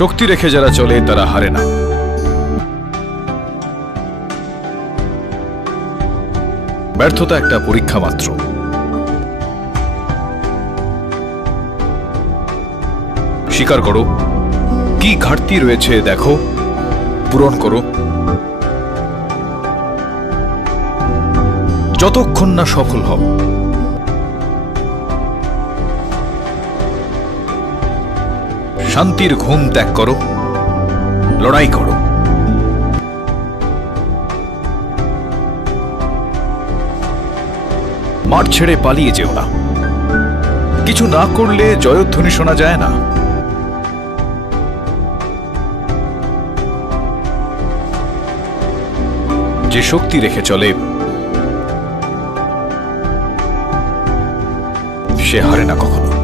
শক্তি রেখে যারা চলে তারা হারে না। ব্যর্থতা একটা পরীক্ষা মাত্র। স্বীকার করো, কি ঘাটতি রয়েছে দেখো, পূরণ করো। যতক্ষণ না সফল হও, শান্তির ঘুম ত্যাগ করো, লড়াই করো। মাঠ ছেড়ে পালিয়ে যেও না। কিছু না করলে জয়ধ্বনি শোনা যায় না। যে শক্তি রেখে চলে সে হারে না কখনো।